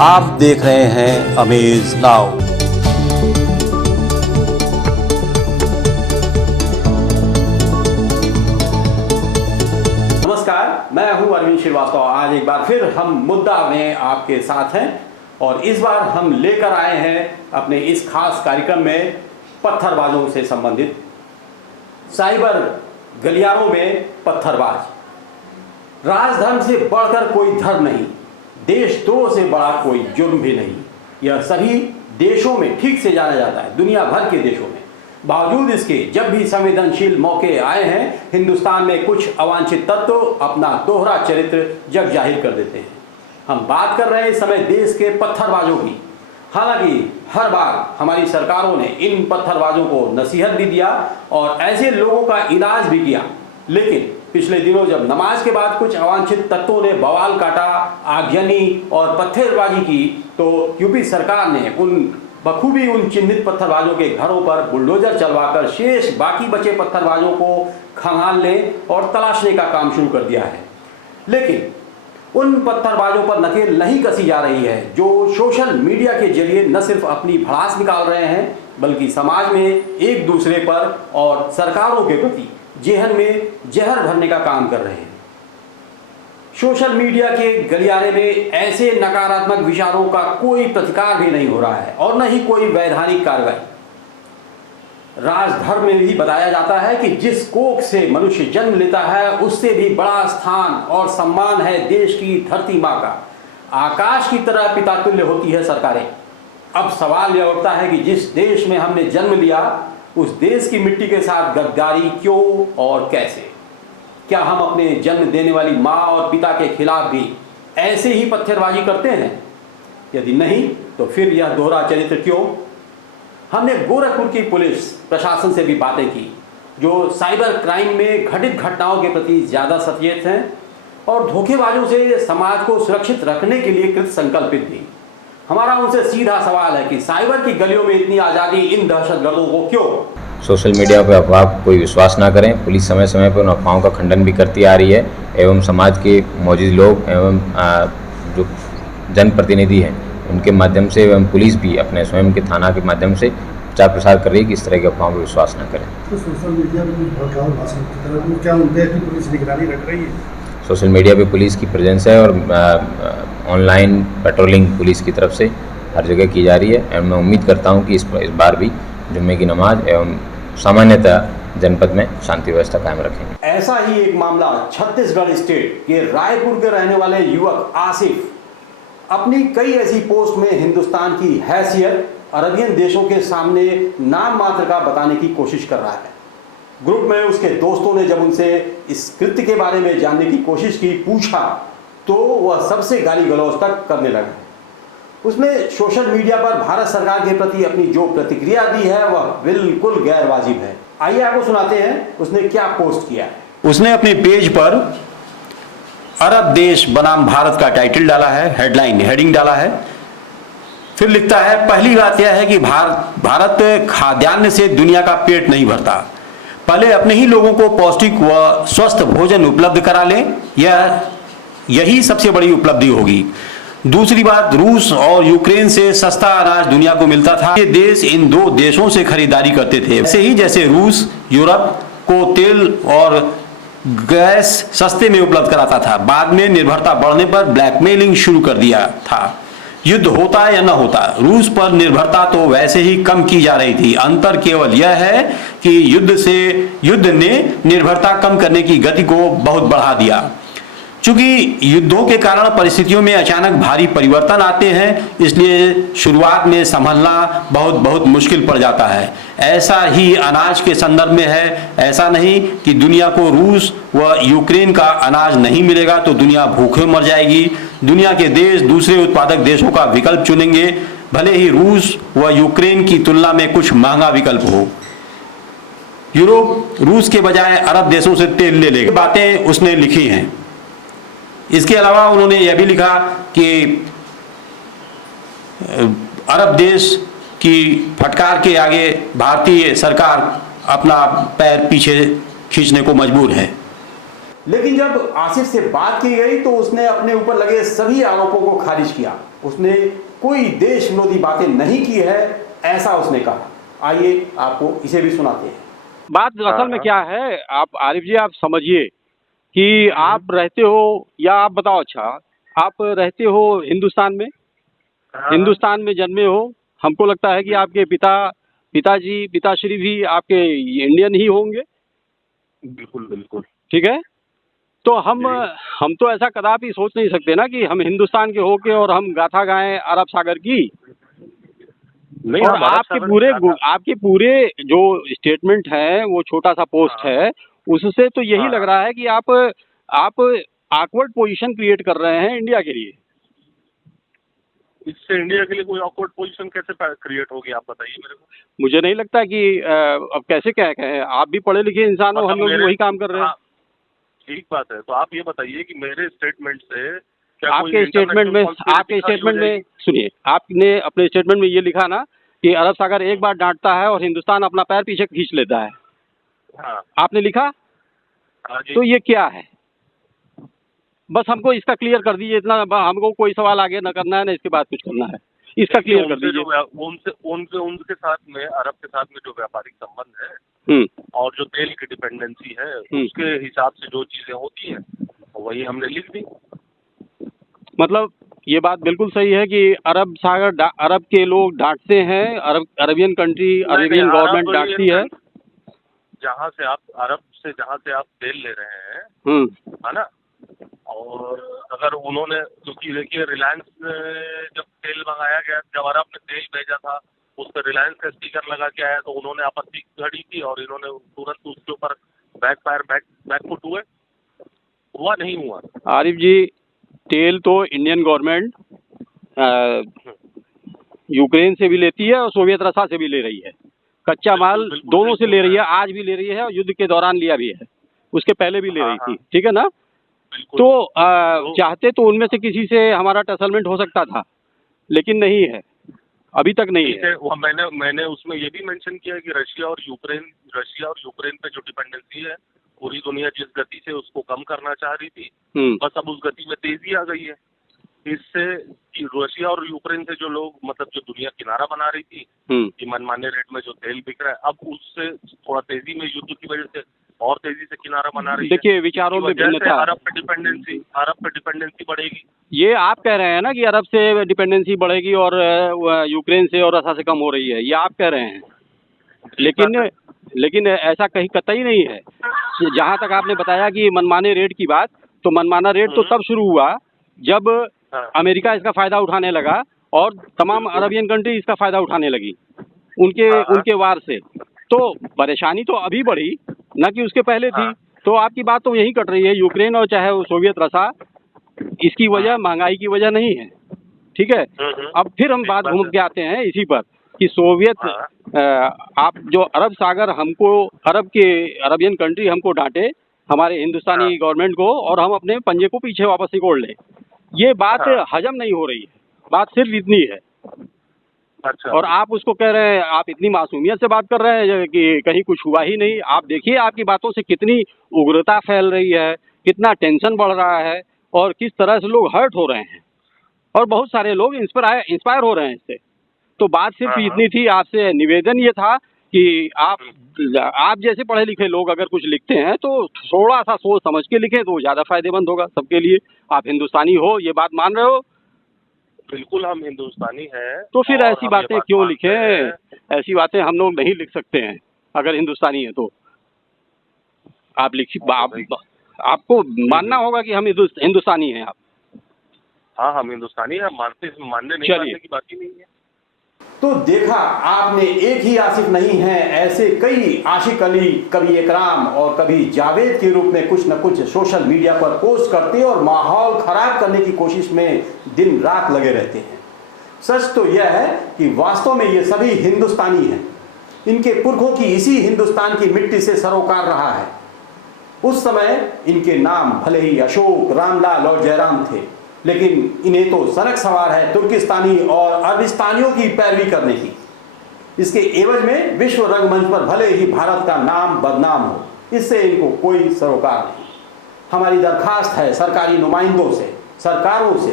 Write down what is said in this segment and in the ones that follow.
आप देख रहे हैं अमेज नाउ। नमस्कार, मैं हूं अरविंद श्रीवास्तव। आज एक बार फिर हम मुद्दा में आपके साथ हैं और इस बार हम लेकर आए हैं अपने इस खास कार्यक्रम में पत्थरबाजों से संबंधित साइबर गलियारों में पत्थरबाज। राजधर्म से बढ़कर कोई धर्म नहीं, देशद्रोह से बड़ा कोई जुर्म भी नहीं। यह सभी देशों में ठीक से जाना जाता है, दुनिया भर के देशों में। बावजूद इसके जब भी संवेदनशील मौके आए हैं, हिंदुस्तान में कुछ अवांछित तत्व अपना दोहरा चरित्र जग जाहिर कर देते हैं। हम बात कर रहे हैं इस समय देश के पत्थरबाजों की। हालांकि हर बार हमारी सरकारों ने इन पत्थरबाजों को नसीहत भी दिया और ऐसे लोगों का इलाज भी किया, लेकिन पिछले दिनों जब नमाज के बाद कुछ अवांछित तत्वों ने बवाल काटा, आगजनी और पत्थरबाजी की, तो यूपी सरकार ने बखूबी उन चिन्हित पत्थरबाजों के घरों पर बुलडोजर चलवाकर शेष बाकी बचे पत्थरबाजों को खंगालने और तलाशने का काम शुरू कर दिया है। लेकिन उन पत्थरबाजों पर नकेल नहीं कसी जा रही है जो सोशल मीडिया के जरिए न सिर्फ अपनी भड़ास निकाल रहे हैं, बल्कि समाज में एक दूसरे पर और सरकारों के प्रति जेहन में जहर भरने का काम कर रहे हैं। सोशल मीडिया के गलियारे में ऐसे नकारात्मक विचारों का कोई प्रतिकार भी नहीं हो रहा है और न ही कोई वैधानिक कार्रवाई। राजधर्म में भी बताया जाता है कि जिस कोख से मनुष्य जन्म लेता है उससे भी बड़ा स्थान और सम्मान है देश की धरती माँ का। आकाश की तरह पितातुल्य होती है सरकारें। अब सवाल यह उठता है कि जिस देश में हमने जन्म लिया, उस देश की मिट्टी के साथ गद्दारी क्यों और कैसे? क्या हम अपने जन्म देने वाली माँ और पिता के खिलाफ भी ऐसे ही पत्थरबाजी करते हैं? यदि नहीं, तो फिर यह दोहरा चरित्र क्यों? हमने गोरखपुर की पुलिस प्रशासन से भी बातें की, जो साइबर क्राइम में घटित घटनाओं के प्रति ज़्यादा सचेत हैं और धोखेबाजों से समाज को सुरक्षित रखने के लिए कृत संकल्पित भी। हमारा उनसे सीधा सवाल है कि साइबर की गलियों में इतनी आज़ादी इन दहशतगर्दों को क्यों? सोशल मीडिया पर अफवाह कोई विश्वास ना करें। पुलिस समय समय पर उन अफवाहों का खंडन भी करती आ रही है एवं समाज के मौजूद लोग एवं जो जनप्रतिनिधि हैं उनके माध्यम से एवं पुलिस भी अपने स्वयं के थाना के माध्यम से प्रचार प्रसार कर रही है कि इस तरह की अफवाहों पर विश्वास न करें। तो सोशल मीडिया पर भाषण की तरफ क्या उनके की पुलिस निगरानी रख रही है? सोशल मीडिया पे पुलिस की प्रेजेंस है और ऑनलाइन पेट्रोलिंग पुलिस की तरफ से हर जगह की जा रही है एवं मैं उम्मीद करता हूं कि इस बार भी जुम्मे की नमाज एवं सामान्यतः जनपद में शांति व्यवस्था कायम रखेंगे। ऐसा ही एक मामला छत्तीसगढ़ स्टेट के रायपुर के रहने वाले युवक आसिफ अपनी कई ऐसी पोस्ट में हिंदुस्तान की हैसियत अरबियन देशों के सामने नाम मात्र का बताने की कोशिश कर रहा है। ग्रुप में उसके दोस्तों ने जब उनसे इस कृत्य के बारे में जानने की कोशिश की, पूछा, तो वह सबसे गाली गलौज तक करने लगा। उसने सोशल मीडिया पर भारत सरकार के प्रति अपनी जो प्रतिक्रिया दी है वह बिल्कुल गैर वाजिब है। आइए आपको सुनाते हैं उसने क्या पोस्ट किया है। उसने अपने पेज पर अरब देश बनाम भारत का टाइटल डाला है, हेडिंग डाला है। फिर लिखता है, पहली बात यह है कि भारत खाद्यान्न से दुनिया का पेट नहीं भरता। पहले अपने ही लोगों को पौष्टिक व स्वस्थ भोजन उपलब्ध करा लें, यही सबसे बड़ी उपलब्धि होगी। दूसरी बात, रूस और यूक्रेन से सस्ता अनाज दुनिया को मिलता था। ये देश इन दो देशों से खरीदारी करते थे, ऐसे ही जैसे रूस यूरोप को तेल और गैस सस्ते में उपलब्ध कराता था। बाद में निर्भरता बढ़ने पर ब्लैकमेलिंग शुरू कर दिया था। युद्ध होता या न होता, रूस पर निर्भरता तो वैसे ही कम की जा रही थी। अंतर केवल यह है कि युद्ध ने निर्भरता कम करने की गति को बहुत बढ़ा दिया। चूंकि युद्धों के कारण परिस्थितियों में अचानक भारी परिवर्तन आते हैं, इसलिए शुरुआत में संभलना बहुत मुश्किल पड़ जाता है। ऐसा ही अनाज के संदर्भ में है। ऐसा नहीं कि दुनिया को रूस व यूक्रेन का अनाज नहीं मिलेगा तो दुनिया भूखे मर जाएगी। दुनिया के देश दूसरे उत्पादक देशों का विकल्प चुनेंगे, भले ही रूस व यूक्रेन की तुलना में कुछ महंगा विकल्प हो। यूरोप रूस के बजाय अरब देशों से तेल ले लेगा। बातें उसने लिखी हैं। इसके अलावा उन्होंने यह भी लिखा कि अरब देश की फटकार के आगे भारतीय सरकार अपना पैर पीछे खींचने को मजबूर है। लेकिन जब आसिफ से बात की गई तो उसने अपने ऊपर लगे सभी आरोपों को खारिज किया। उसने कोई देश विरोधी बातें नहीं की है, ऐसा उसने कहा। आइए आपको इसे भी सुनाते हैं। बात असल में क्या है, आप आरिफ जी आप समझिए कि आप रहते हो, या आप बताओ, अच्छा आप रहते हो हिंदुस्तान में, हिंदुस्तान में जन्मे हो। हमको लगता है कि आपके पिताश्री भी आपके इंडियन ही होंगे। बिल्कुल बिल्कुल। ठीक है, तो हम तो ऐसा कदापि सोच नहीं सकते ना कि हम हिंदुस्तान के होके और हम गाथा गाएं अरब सागर की। नहीं, और हम अरब आपके पूरे जो स्टेटमेंट है, वो छोटा सा पोस्ट है, उससे तो यही लग रहा है कि आप ऑकवर्ड पोजीशन क्रिएट कर रहे हैं इंडिया के लिए। इससे इंडिया के लिए कोई ऑकवर्ड पोजीशन कैसे क्रिएट होगी, आप बताइए मेरे को। मुझे नहीं लगता कि अब कैसे क्या कहें, आप भी पढ़े लिखे इंसान हो, हम लोग भी वही काम कर रहे हैं। ठीक बात है, तो आप ये बताइए कि मेरे स्टेटमेंट से आपके स्टेटमेंट में सुनिए, आपने अपने स्टेटमेंट में ये लिखा ना कि अरब सागर एक बार डांटता है और हिंदुस्तान अपना पैर पीछे खींच लेता है। हाँ, आपने लिखा। तो ये क्या है, बस हमको इसका क्लियर कर दीजिए। इतना हमको कोई सवाल आगे न करना है, ना इसके बाद कुछ करना है, इसका क्लियर कर दीजिए। उनके साथ में, अरब के साथ में जो व्यापारिक संबंध है और जो तेल की डिपेंडेंसी है, उसके हिसाब से जो चीजें होती हैं वही हमने लिख दी। मतलब ये बात बिल्कुल सही है कि अरब के लोग डांटते हैं, अरबियन कंट्री, अरेबियन गवर्नमेंट डांटती है। जहाँ से आप तेल ले रहे हैं, है ना, और अगर उन्होंने, क्योंकि देखिए रिलायंस जब तेल मंगाया गया, जब अरब ने तेल भेजा था, उस पर रिलायंस का स्टिकर लगा के आया, तो उन्होंने आपत्ति खड़ी की और इन्होंने तुरंत उसके ऊपर बैकफुट हुआ नहीं हुआ। आरिफ जी, तेल तो इंडियन गवर्नमेंट यूक्रेन से भी लेती है और सोवियत रसा से भी ले रही है। कच्चा माल दोनों से ले रही है, आज भी ले रही है और युद्ध के दौरान लिया भी है, उसके पहले भी ले रही थी। ठीक है ना। तो चाहते तो उनमें से किसी से हमारा टसलमेंट हो सकता था, लेकिन नहीं है, अभी तक नहीं है। मैंने उसमें ये भी मेंशन किया कि रशिया और यूक्रेन पे जो डिपेंडेंसी है, पूरी दुनिया जिस गति से उसको कम करना चाह रही थी, बस अब उस गति में तेजी आ गई है। इससे रशिया और यूक्रेन से जो लोग, मतलब जो दुनिया किनारा बना रही थी कि मनमाने रेट में जो तेल बिक रहा है, अब उससे थोड़ा तेजी में युद्ध की वजह से और तेजी से किनारा बना रही है। देखिए, विचारों में भिन्नता, अरब पे डिपेंडेंसी बढ़ेगी। ये आप कह रहे हैं ना कि अरब से डिपेंडेंसी बढ़ेगी और यूक्रेन से और रसा से कम हो रही है, ये आप कह रहे हैं। लेकिन ऐसा कहीं कतई नहीं है। जहाँ तक आपने बताया कि मनमाने रेट की बात, तो मनमाना रेट तो तब शुरू हुआ जब अमेरिका इसका फायदा उठाने लगा और तमाम अरबियन कंट्री इसका फायदा उठाने लगी उनके वार से। तो परेशानी तो अभी बढ़ी, न कि उसके पहले थी। तो आपकी बात तो यही कट रही है, यूक्रेन और चाहे वो सोवियत रसा, इसकी वजह महंगाई की वजह नहीं है। ठीक है। अब फिर हम बात घूम के आते हैं इसी पर कि सोवियत आप जो अरब सागर हमको, अरबियन कंट्री हमको डांटे, हमारे हिंदुस्तानी गवर्नमेंट को, और हम अपने पंजे को पीछे वापस सिकोड़ लें, ये बात हजम नहीं हो रही है। बात सिर्फ इतनी है। अच्छा। और आप उसको कह रहे हैं, आप इतनी मासूमियत से बात कर रहे हैं कि कहीं कुछ हुआ ही नहीं। आप देखिए आपकी बातों से कितनी उग्रता फैल रही है, कितना टेंशन बढ़ रहा है और किस तरह से लोग हर्ट हो रहे हैं, और बहुत सारे लोग इंस्पायर हो रहे हैं इससे। तो बात सिर्फ इतनी थी। आपसे निवेदन ये था कि आप जैसे पढ़े लिखे लोग अगर कुछ लिखते हैं तो थोड़ा सा सोच समझ के लिखें, तो ज़्यादा फायदेमंद होगा सबके लिए। आप हिंदुस्तानी हो, ये बात मान रहे हो? बिल्कुल, हम हिंदुस्तानी हैं। तो फिर ऐसी बातें क्यों लिखें? ऐसी बातें हम लोग नहीं लिख सकते हैं। अगर हिंदुस्तानी है तो आप लिखिए, आपको मानना होगा कि हम हिंदुस्तानी हैं। आप हाँ, हम हिंदुस्तानी हैं, मानने की बात ही नहीं है। तो देखा आपने, एक ही आसिफ नहीं है, ऐसे कई आशिक अली, कभी इकराम और कभी जावेद के रूप में कुछ न कुछ सोशल मीडिया पर पोस्ट करते और माहौल खराब करने की कोशिश में दिन रात लगे रहते हैं। सच तो यह है कि वास्तव में ये सभी हिंदुस्तानी हैं। इनके पुरखों की इसी हिंदुस्तान की मिट्टी से सरोकार रहा है। उस समय इनके नाम भले ही अशोक, रामलाल और जयराम थे, लेकिन इन्हें तो सनक सवार है तुर्किस्तानी और अरबिस्तानियों की पैरवी करने की। इसके एवज में विश्व रंगमंच पर भले ही भारत का नाम बदनाम हो, इससे इनको कोई सरोकार नहीं। हमारी दरखास्त है सरकारी नुमाइंदों से, सरकारों से,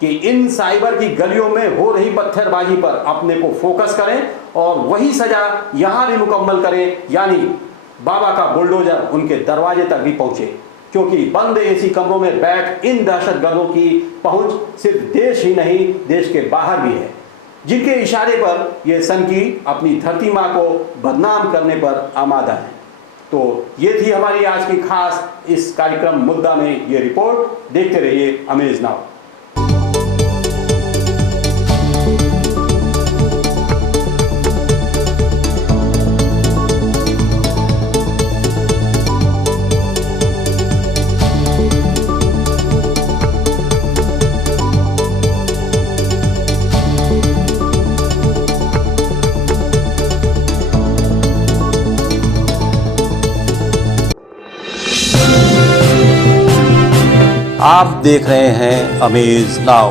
कि इन साइबर की गलियों में हो रही पत्थरबाजी पर अपने को फोकस करें और वही सजा यहां भी मुकम्मल करें, यानी बाबा का बुलडोजर उनके दरवाजे तक भी पहुंचे, क्योंकि बंद एसी कमरों में बैठ इन दहशतगर्दों की पहुंच सिर्फ देश ही नहीं, देश के बाहर भी है, जिनके इशारे पर ये सनकी अपनी धरती माँ को बदनाम करने पर आमादा है। तो ये थी हमारी आज की खास इस कार्यक्रम मुद्दा में ये रिपोर्ट। देखते रहिए अमेज नाउ। आप देख रहे हैं अमेज नाउ।